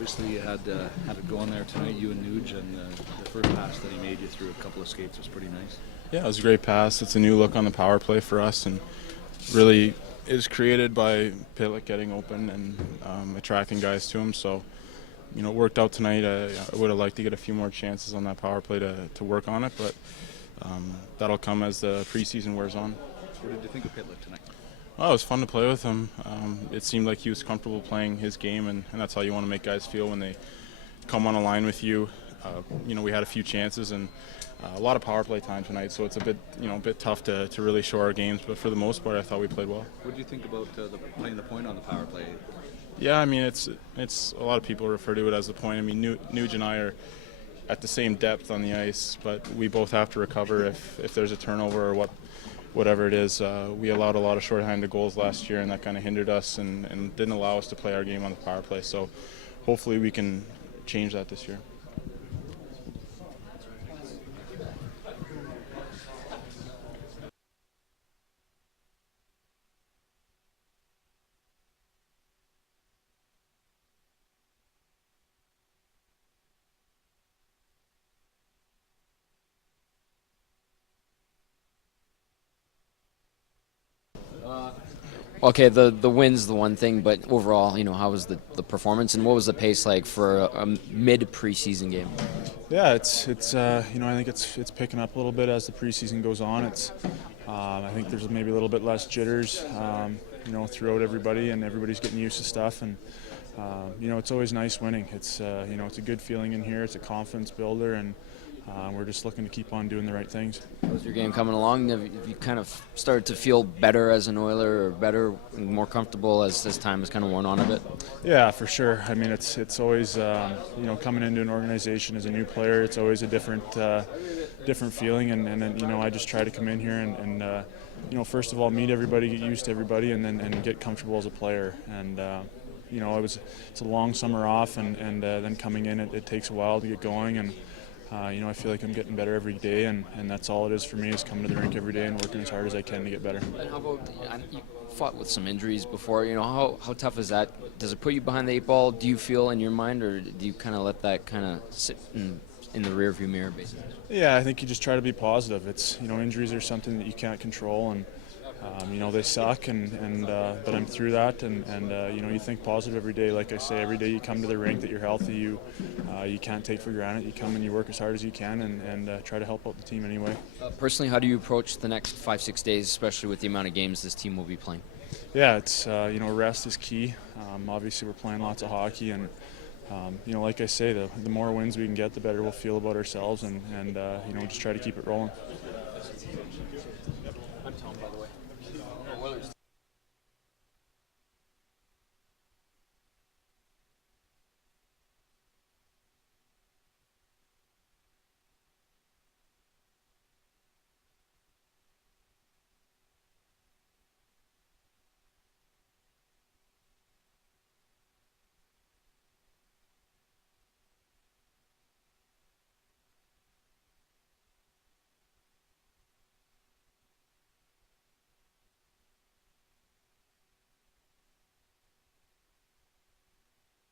Obviously, you had it going there tonight, you and Nuge, and the first pass that he made you through a couple of skates was pretty nice. Yeah, it was a great pass. It's a new look on the power play for us, and really is created by Pitlick getting open and attracting guys to him. So, it worked out tonight. I would have liked to get a few more chances on that power play to work on it, but that'll come as the preseason wears on. What did you think of Pitlick tonight? Well, it was fun to play with him. It seemed like he was comfortable playing his game, and that's how you want to make guys feel when they come on a line with you. We had a few chances and a lot of power play time tonight, so it's a bit tough to really show our games. But for the most part, I thought we played well. What do you think about playing the point on the power play? Yeah, I mean, it's a lot of people refer to it as the point. I mean, Nuge and I are at the same depth on the ice, but we both have to recover if there's a turnover or whatever it is. We allowed a lot of shorthanded goals last year, and that kind of hindered us and didn't allow us to play our game on the power play. So hopefully we can change that this year. Okay, the win's the one thing, but overall, how was the performance and what was the pace like for a mid preseason game? Yeah, it's I think it's picking up a little bit as the preseason goes on. I think there's maybe a little bit less jitters, throughout everybody, and everybody's getting used to stuff. And it's always nice winning. It's it's a good feeling in here. It's a confidence builder, and we're just looking to keep on doing the right things. How's your game coming along? Have you kind of started to feel better as an Oiler, or better, more comfortable as this time has kind of worn on a bit? Yeah, for sure. I mean, it's always coming into an organization as a new player. It's always a different feeling, and I just try to come in here and first of all meet everybody, get used to everybody, and get comfortable as a player. And it's a long summer off, and then coming in, it takes a while to get going, and I feel like I'm getting better every day, and that's all it is for me, is coming to the rink every day and working as hard as I can to get better. And how about, you fought with some injuries before, how tough is that? Does it put you behind the 8 ball, do you feel, in your mind, or do you kind of let that kind of sit in the rearview mirror, basically? Yeah, I think you just try to be positive. It's, injuries are something that you can't control, and they suck, but I'm through that, and you think positive every day. Like I say, every day you come to the rink that you're healthy, you can't take for granted. You come and you work as hard as you can, and try to help out the team anyway. Personally, how do you approach the next 5-6 days, especially with the amount of games this team will be playing? Yeah, it's rest is key. Obviously, we're playing lots of hockey, and like I say, the more wins we can get, the better we'll feel about ourselves, and just try to keep it rolling. I'm Tom, by the way.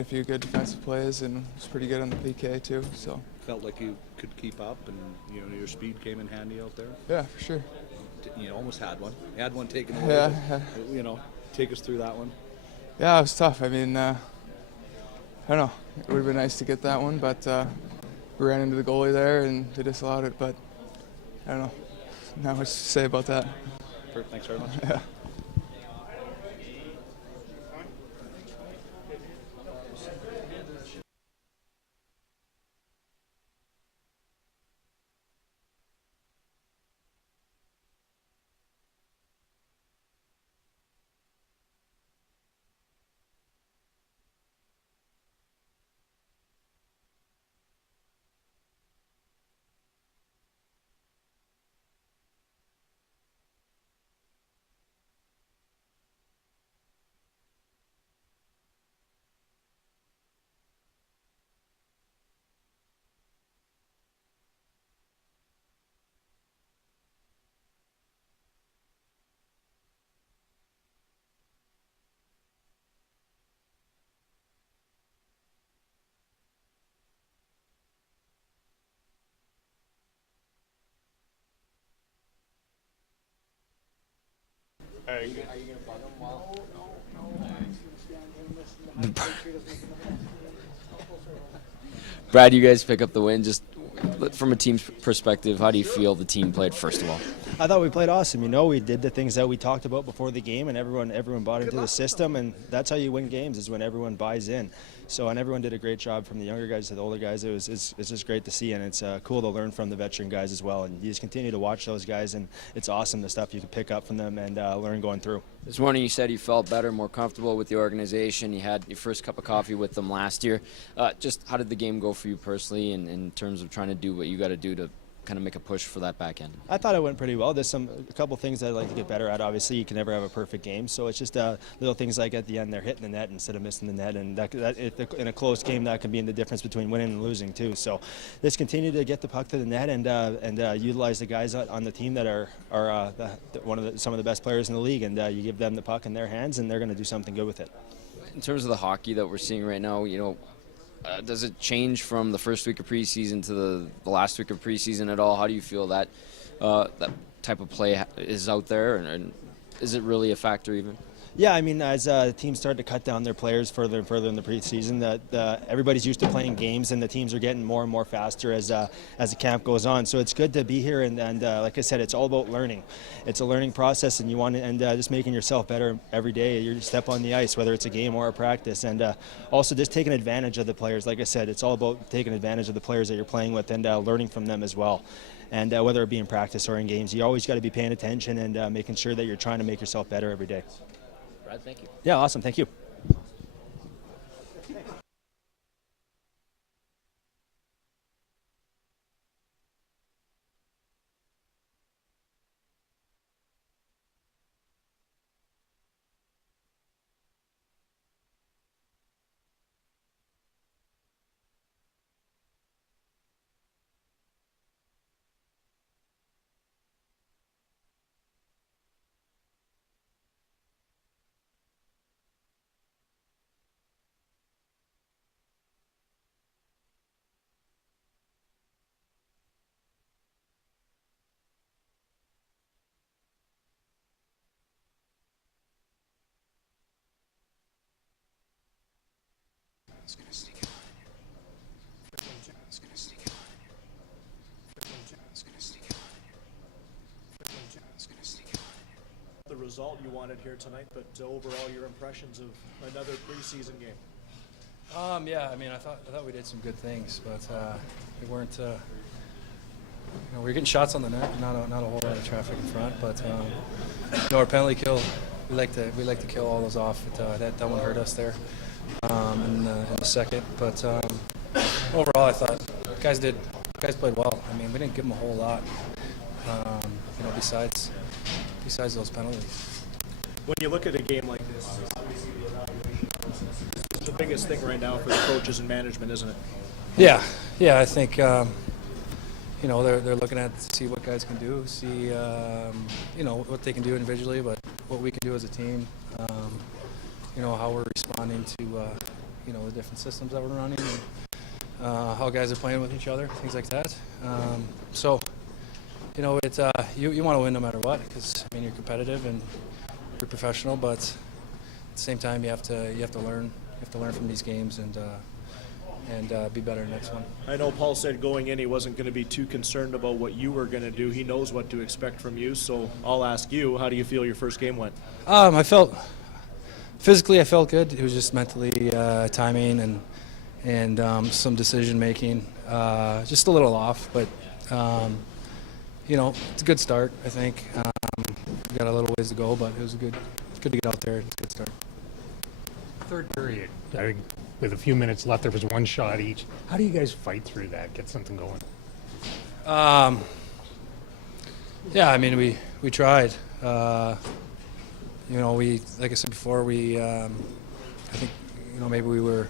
A few good defensive plays, and was pretty good on the PK too. So Felt like you could keep up, and your speed came in handy out there. yeah, for sure. You almost had one. You had one taken away. Yeah, But, take us through that one. yeah, it was tough. I mean, I don't know. It would have been nice to get that one, but we ran into the goalie there and they disallowed it. But I don't know. Not much to say about that. Thanks very much. Yeah. Brad, you guys pick up the win. Just from a team's perspective, how do you feel the team played, first of all? I thought we played awesome. You know, we did the things that we talked about before the game, and everyone bought into the system, and that's how you win games, is when everyone buys in. So, and everyone did a great job, from the younger guys to the older guys. It's just great to see, and it's cool to learn from the veteran guys as well. And you just continue to watch those guys, and it's awesome the stuff you can pick up from them and learn going through. This morning you said you felt better, more comfortable with the organization. You had your first cup of coffee with them last year. Just how did the game go for you personally, in terms of trying to do what you got to do to kind of make a push for that back end? I thought it went pretty well. There's a couple things that I'd like to get better at. Obviously, you can never have a perfect game, so it's just little things like at the end they're hitting the net instead of missing the net, and in a close game that can be the difference between winning and losing too. So let's continue to get the puck to the net and utilize the guys on the team that are some of the best players in the league, and you give them the puck in their hands, and they're going to do something good with it. In terms of the hockey that we're seeing right now, does it change from the first week of preseason to the last week of preseason at all? How do you feel that that type of play is out there, and is it really a factor even? Yeah, I mean, as teams start to cut down their players further and further in the preseason, everybody's used to playing games, and the teams are getting more and more faster as the camp goes on. So it's good to be here, and like I said, it's all about learning. It's a learning process, and you want to, just making yourself better every day. You step on the ice, whether it's a game or a practice, and also just taking advantage of the players. Like I said, it's all about taking advantage of the players that you're playing with and learning from them as well. And whether it be in practice or in games, you always got to be paying attention and making sure that you're trying to make yourself better every day. Brad, thank you. Yeah, awesome. Thank you. The result you wanted here tonight, but overall your impressions of another preseason game. Yeah, I mean, I thought we did some good things, but we weren't. We were getting shots on the net, not a whole lot of traffic in front. But our penalty kill, we like to kill all those off. But, that one hurt us there in the second. But overall, I thought guys played well. I mean, we didn't give them a whole lot. Besides those penalties. When you look at a game like this, it's the biggest thing right now for the coaches and management, isn't it? Yeah, I think they're looking at to see what guys can do, see what they can do individually, but what we can do as a team. How we're responding to the different systems that we're running, and how guys are playing with each other, things like that. You want to win no matter what, because you're competitive and you're professional, but at the same time you have to learn. You have to learn from these games and be better in the next one. I know Paul said going in he wasn't going to be too concerned about what you were going to do. He knows what to expect from you, so I'll ask you, how do you feel your first game went? I felt physically good. It was just mentally timing and some decision making, just a little off, but it's a good start, I think. We got a little ways to go, but it was good to get out there. It's a good start. Third period, I think with a few minutes left, there was one shot each. How do you guys fight through that, get something going? We tried. Like I said before, I think maybe we were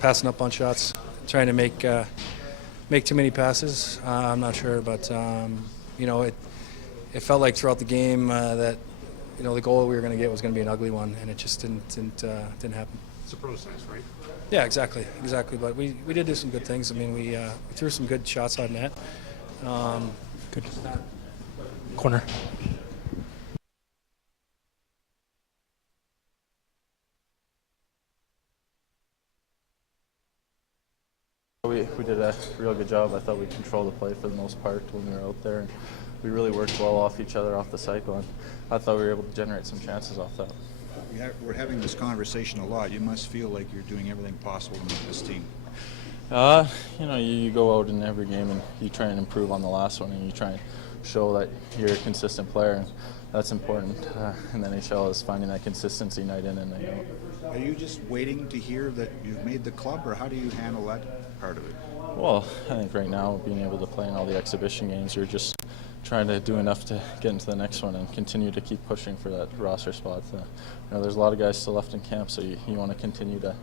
passing up on shots, trying to make too many passes. I'm not sure, but it felt like throughout the game that the goal we were going to get was going to be an ugly one, and it just didn't happen. It's a process, right? Yeah, exactly. But we did do some good things. We threw some good shots on net. Good. Corner. we did a real good job. I thought we controlled the play for the most part when we were out there, and we really worked well off each other off the cycle, and I thought we were able to generate some chances off that. We're having this conversation a lot. You must feel like you're doing everything possible to make this team. You know, you go out in every game and you try and improve on the last one, and you try and show that you're a consistent player, and that's important in the NHL, is finding that consistency night in and night out. Are you just waiting to hear that you've made the club, or how do you handle that part of it? Well, I think right now, being able to play in all the exhibition games, you're just trying to do enough to get into the next one and continue to keep pushing for that roster spot. You know, there's a lot of guys still left in camp, so you want to continue to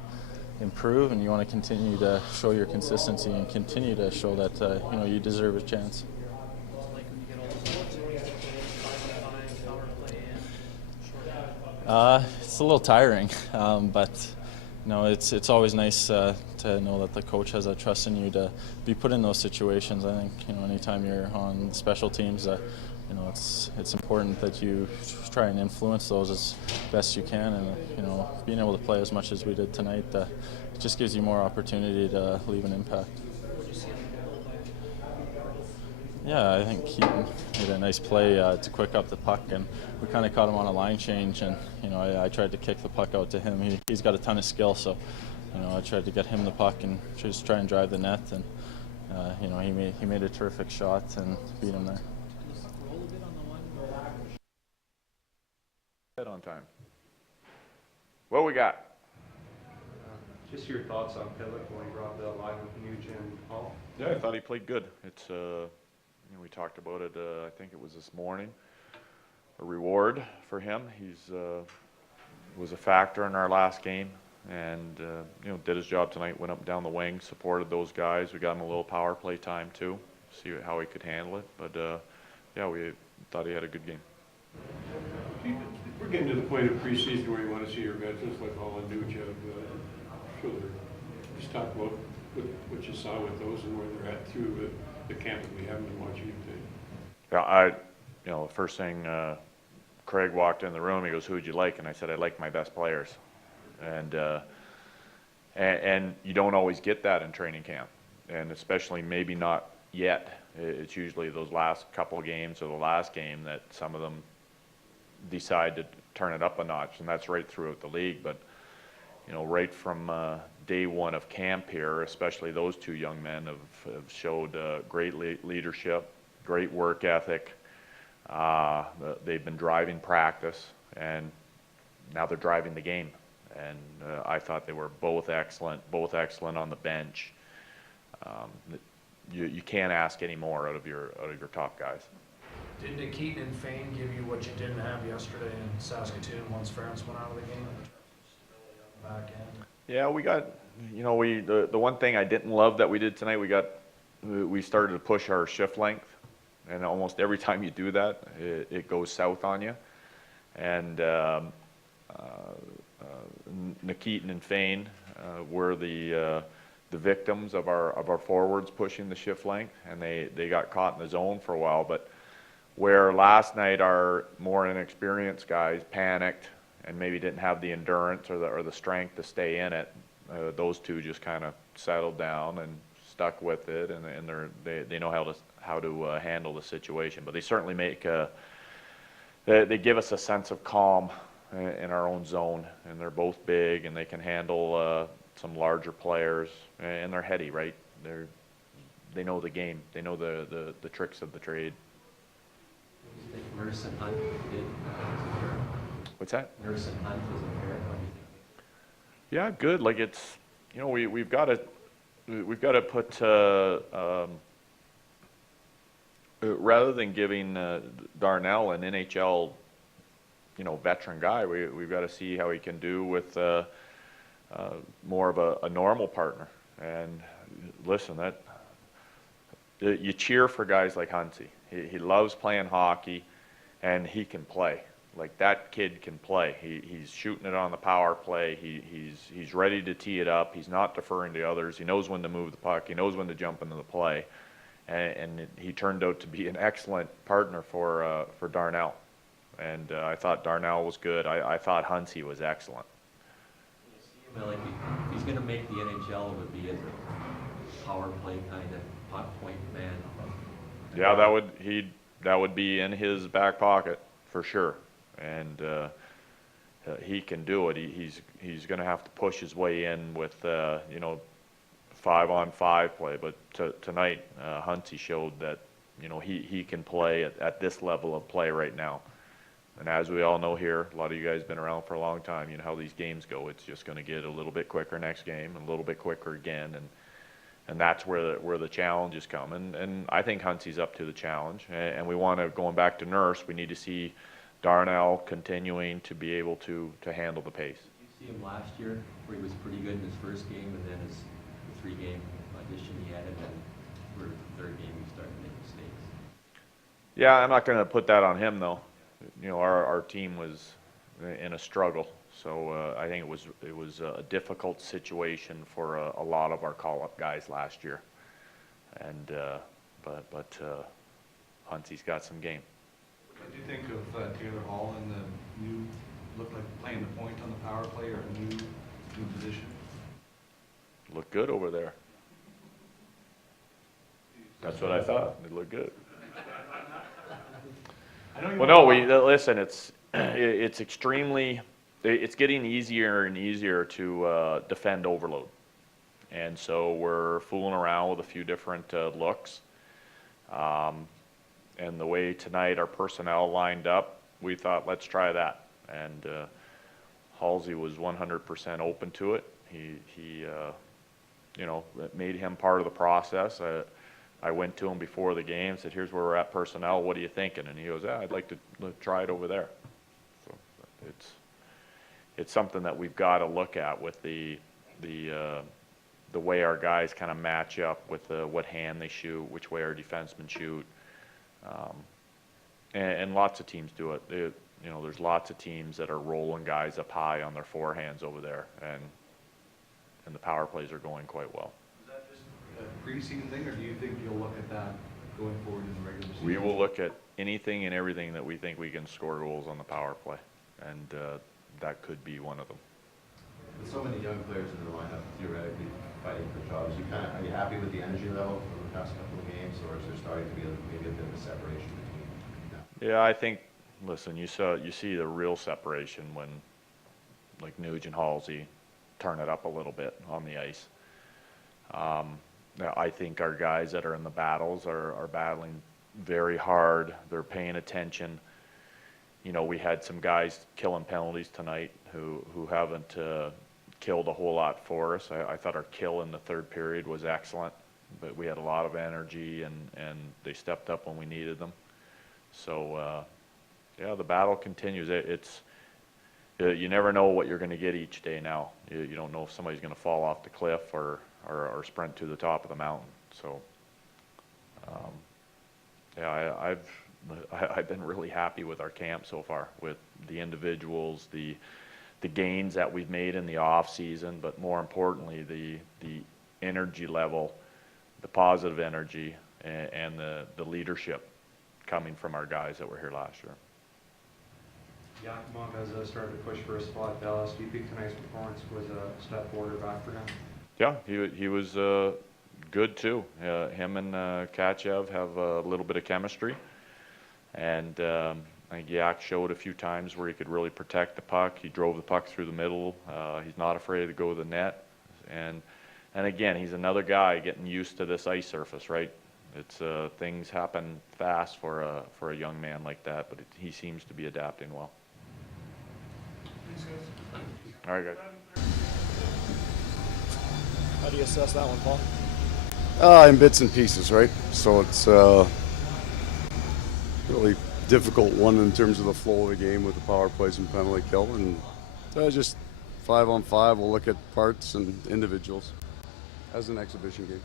improve, and you want to continue to show your consistency and continue to show that you know, you deserve a chance. It's a little tiring, but you know, it's always nice to know that the coach has that trust in you to be put in those situations. I think, you know, anytime you're on special teams, you know, it's important that you try and influence those as best you can, and you know, being able to play as much as we did tonight, it just gives you more opportunity to leave an impact. Yeah, I think Keaton made a nice play to quick up the puck, and we kind of caught him on a line change, and you know, I tried to kick the puck out to him. He's got a ton of skill, so you know, I tried to get him the puck and just try and drive the net, and you know, he made a terrific shot and beat him there. On time. What we got? Just your thoughts on Pitlick when he brought the line with Nugent and Hall. Yeah, I thought he played good. It's you know, we talked about it. I think it was this morning. A reward for him. He's was a factor in our last game, and you know, did his job tonight. Went up and down the wing, supported those guys. We got him a little power play time too. See how he could handle it. But yeah, we thought he had a good game. We're getting to the point of preseason where you want to see your veterans like Hall and Nugent. Just talk about what you saw with those and where they're at through the camp that we haven't been watching them today. Yeah, you know, the first thing Craig walked in the room, he goes, "Who'd you like?" And I said, "I like my best players." And you don't always get that in training camp, and especially maybe not yet. It's usually those last couple of games or the last game that some of them decide to turn it up a notch, and that's right throughout the league. But you know, right from day one of camp here, especially those two young men have showed great leadership, great work ethic. They've been driving practice, and now they're driving the game. And I thought they were both excellent on the bench. You can't ask any more out of your top guys. Did Keaton and Fane give you what you didn't have yesterday in Saskatoon once Ference went out of the game? Back end. Yeah, we got, you know, the one thing I didn't love that we did tonight, we started to push our shift length, and almost every time you do that, it goes south on you. And Nikitin and Fane were the victims of our forwards pushing the shift length, and they got caught in the zone for a while. But where last night our more inexperienced guys panicked and maybe didn't have the endurance or the strength to stay in it, those two just kind of settled down and stuck with it, and they know how to handle the situation. But they certainly make they give us a sense of calm in our own zone, and they're both big, and they can handle some larger players, and they're heady, right? They know the game, they know the tricks of the trade. Nurse and Hunt did. What's that? Nurse and Hunt is a pair. Yeah, good. Like, it's, you know, we've got to put rather than giving Darnell an NHL, you know, veteran guy, we've got to see how he can do with more of a normal partner. And listen, that you cheer for guys like Huntsy. He loves playing hockey, and he can play. Like, that kid can play. He's shooting it on the power play. He's ready to tee it up. He's not deferring to others. He knows when to move the puck. He knows when to jump into the play. And he turned out to be an excellent partner for Darnell. And I thought Darnell was good. I thought Huntsy was excellent. Like, if he's going to make the NHL, it would be as power play kind of puck point man? Yeah, that would be in his back pocket for sure, and he can do it. He's going to have to push his way in with 5-on-5 play. But tonight, Huntsy showed that he can play at this level of play right now. And as we all know here, a lot of you guys have been around for a long time. You know how these games go. It's just going to get a little bit quicker next game, and a little bit quicker again, and that's where the challenges come. And I think Huntsy's up to the challenge. And we want to, going back to Nurse, we need to see Darnell continuing to be able to handle the pace. Did you see him last year where he was pretty good in his first game, and then the 3-game addition he had, and then for the third game he started to make mistakes? Yeah, I'm not going to put that on him though. Our team was in a struggle, so I think it was a difficult situation for a lot of our call-up guys last year, and but Huntsy's got some game. What do you think of Taylor Hall and the new, looked like playing the point on the power play, or a new position? Looked good over there. That's what I thought. It looked good. Well, no, listen. It's getting easier and easier to defend overload, and so we're fooling around with a few different looks. And the way tonight our personnel lined up, we thought, let's try that. And Halsey was 100% open to it. He it made him part of the process. I went to him before the game, said, here's where we're at personnel, what are you thinking? And he goes, yeah, I'd like to try it over there. So it's something that we've got to look at with the way our guys kind of match up with what hand they shoot, which way our defensemen shoot. And lots of teams do it. There's lots of teams that are rolling guys up high on their forehands over there, and the power plays are going quite well. Is that just a preseason thing, or do you think you'll look at that going forward in the regular season? We will look at anything and everything that we think we can score goals on the power play, and that could be one of them. With so many young players in the lineup, theoretically fighting for jobs, are you happy with the energy level from the past couple of games, or is there starting to be maybe a bit of a separation between them? Yeah, I think. Listen, you see the real separation when, like, Nuge and Halsey turn it up a little bit on the ice. I think our guys that are in the battles are battling very hard. They're paying attention. We had some guys killing penalties tonight who haven't killed a whole lot for us. I thought our kill in the third period was excellent, but we had a lot of energy, and they stepped up when we needed them. So, yeah, the battle continues. You never know what you're going to get each day now. You don't know if somebody's going to fall off the cliff or sprint to the top of the mountain. So, yeah, I've been really happy with our camp so far, with the individuals, the gains that we've made in the off season, but more importantly, the energy level, the positive energy, and the leadership coming from our guys that were here last year. Yakimov has started to push for a spot at Dallas. Do you think tonight's performance was a step forward or back for him? Yeah, he was good too. Him and Kachev have a little bit of chemistry, and I think Yak showed a few times where he could really protect the puck. He drove the puck through the middle. He's not afraid to go to the net, and again, he's another guy getting used to this ice surface, right? It's things happen fast for a young man like that, but he seems to be adapting well. All right, guys. How do you assess that one, Paul? In bits and pieces, right? So it's really difficult one in terms of the flow of the game with the power plays and penalty kill, and just 5-on-5. We'll look at parts and individuals as an exhibition game.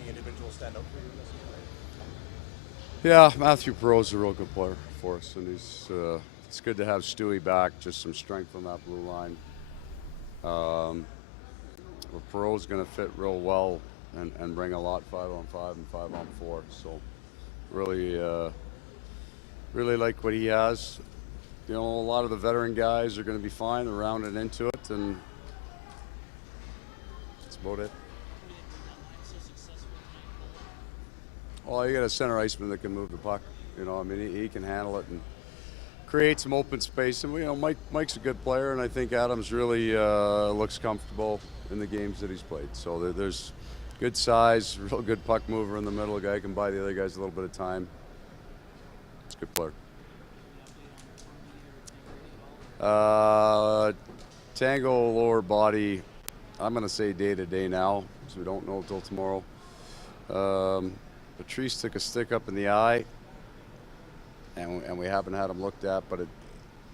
Any individuals stand out for you? Yeah, Matthew Perreault's a real good player for us, and it's good to have Stewie back. Just some strength on that blue line. Perreault's going to fit real well and bring a lot 5-on-5 and 5-on-4. So really like what he has. A lot of the veteran guys are going to be fine. They're rounded into it, and that's about it. Well, you got a center iceman that can move the puck. You know, I mean, he can handle it and create some open space. And you know, Mike's a good player, and I think Adams really looks comfortable in the games that he's played. So there's good size, real good puck mover in the middle. A guy can buy the other guys a little bit of time. It's a good player. Tango lower body, I'm going to say day to day now, so we don't know until tomorrow. Patrice took a stick up in the eye, and we haven't had him looked at, but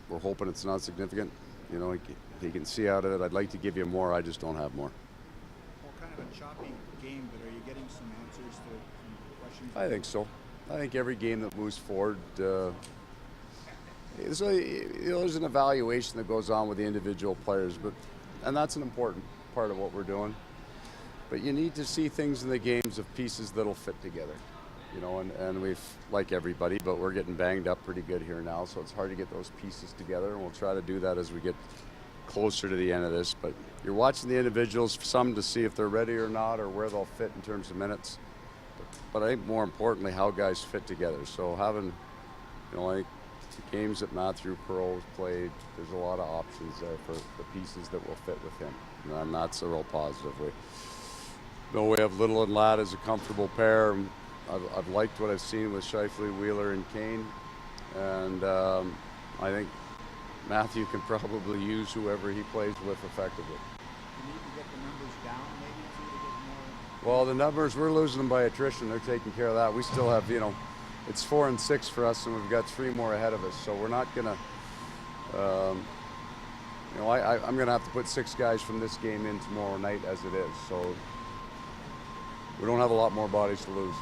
we're hoping it's not significant. You know, he can see out of it. I'd like to give you more. I just don't have more. Well, kind of a choppy game, but are you getting some answers to some questions? I think so. I think every game that moves forward, there's an evaluation that goes on with the individual players, and that's an important part of what we're doing. But you need to see things in the games of pieces that'll fit together, you know. And we've, like everybody, but we're getting banged up pretty good here now, so it's hard to get those pieces together. And we'll try to do that as we get closer to the end of this. But you're watching the individuals, some to see if they're ready or not, or where they'll fit in terms of minutes. But I think more importantly, how guys fit together. So having, you know, like the games that Matthew Pearl played, there's a lot of options there for the pieces that will fit with him, and that's a real positive. We have Little and Ladd as a comfortable pair. I've liked what I've seen with Scheifele, Wheeler, and Kane, and I think Matthew can probably use whoever he plays with effectively. You need to get the numbers down, maybe, too, to get more. Well, the numbers, we're losing them by attrition. They're taking care of that. We still have, you know, it's 4 and 6 for us, and we've got 3 more ahead of us. So we're not gonna, you know, I'm gonna have to put 6 guys from this game in tomorrow night as it is. So we don't have a lot more bodies to lose.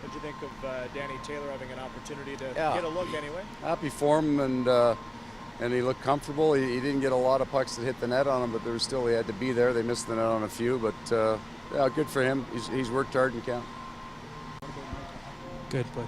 What do you think of Danny Taylor having an opportunity to Yeah. get a look anyway? Happy for him, and he looked comfortable. He didn't get a lot of pucks that hit the net on him, but there was still, he had to be there. They missed the net on a few, but yeah, good for him. He's worked hard in camp. Good, but